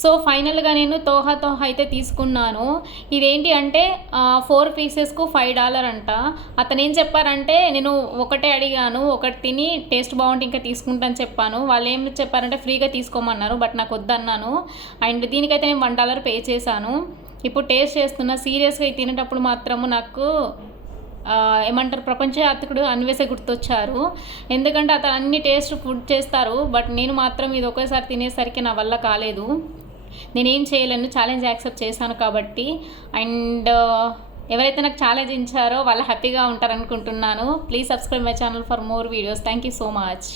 So ఫైనల్గా నేను తోహా అయితే తీసుకున్నాను. ఇదేంటి అంటే 4 పీసెస్కు $5 అంట. అతను ఏం చెప్పారంటే, నేను ఒకటే అడిగాను, ఒకటి తిని టేస్ట్ బాగుంటే ఇంకా తీసుకుంటాను చెప్పాను. వాళ్ళు ఏం చెప్పారంటే ఫ్రీగా తీసుకోమన్నారు, బట్ నాకు వద్దన్నాను. అండ్ దీనికైతే నేను $1 పే చేశాను. ఇప్పుడు టేస్ట్ చేస్తున్నా. సీరియస్గా తినేటప్పుడు మాత్రము నాకు ఏమంటారు, ప్రపంచ యాత్రికుడు అన్వేష గుర్తొచ్చారు. ఎందుకంటే అతను అన్ని టేస్ట్ ఫుడ్ చేస్తారు, బట్ నేను మాత్రం ఇది ఒకేసారి తినేసరికి నా వల్ల కాలేదు. నేనేం చేయలేను, ఛాలెంజ్ యాక్సెప్ట్ చేశాను కాబట్టి. అండ్ ఎవరైతే నాకు ఛాలెంజ్ ఇచ్చారో వాళ్ళు హ్యాపీగా ఉంటారనుకుంటున్నాను. Please subscribe my channel for more videos. Thank you so much.